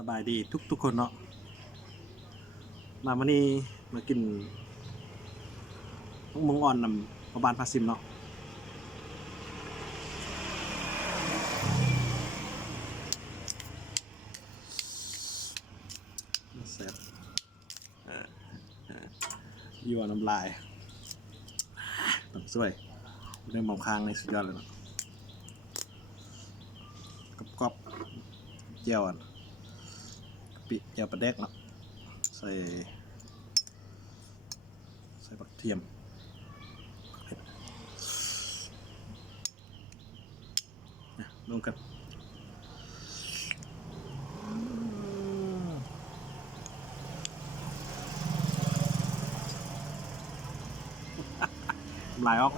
สบายดีทุกคนเนาะมาวันนี้มากินลูกมงอ่อนนำประบานพาซิมเนาะแซ่บยั่วน้ำลายต้องสวยเรื่องหมองคางในสุดยอดเลยเนาะกรอบๆเจียวอ่ะปิเจียวปลาแดกเนาะใส่ผักเทียมลงกันลายออก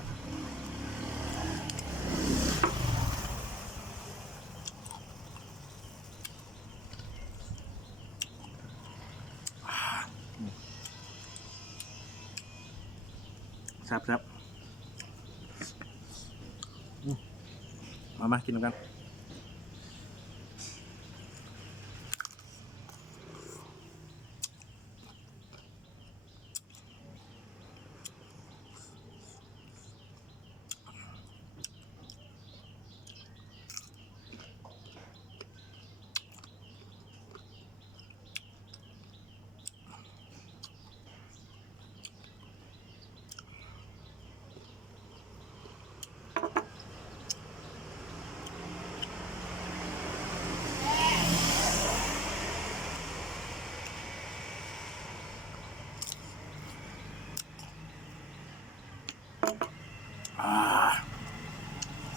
ครับมากินกัน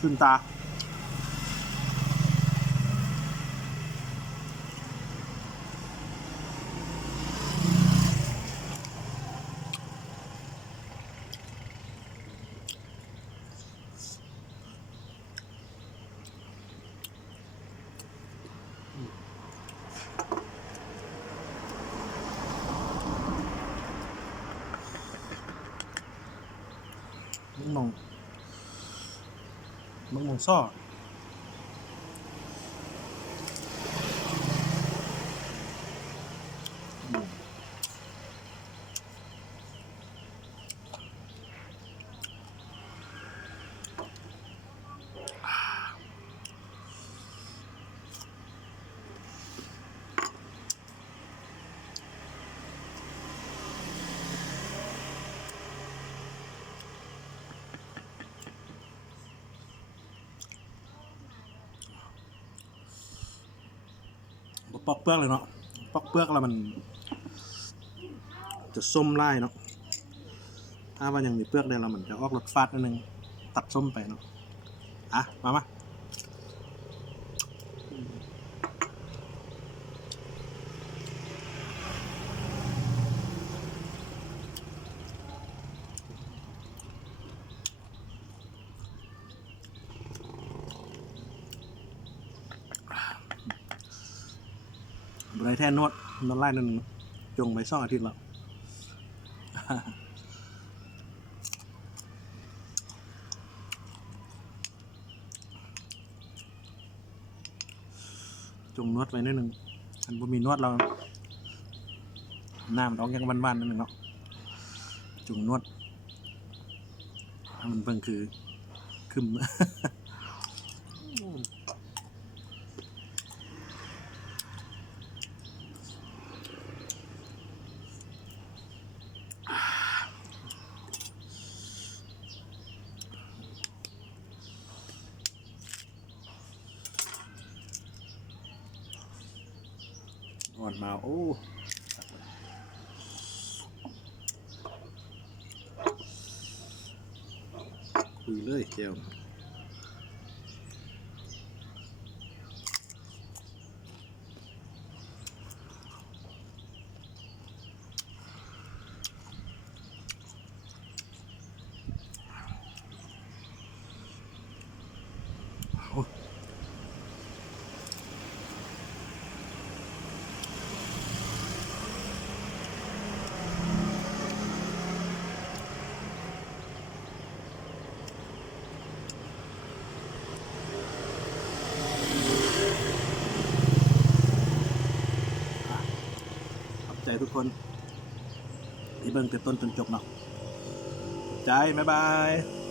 ขึ้นตามึงมองซ้อปอกเปลือกเลยเนาะปอกเปลือกแล้วมันจะส้มไล่เนาะถ้าว่ายังมีเปลือกได้แล้วมันจะออกรสฟาดนิดนึงตัดส้มไปเนาะมาบริแทนนวดไล่นั่นจงไป2 อาทิตย์แล้วจงนวดไว้นิดนึงมันบ่มีนวดเราน้ำมันออกยังบ้านๆนิดนึงเนาะจงนวดมันเพิ่งคือคึมอ่อนมาโอ้คุยเลยเจียว ใจทุกคนที่เบิ่งแต่ต้นจนจบเนาะขอบใจบ๊ายบาย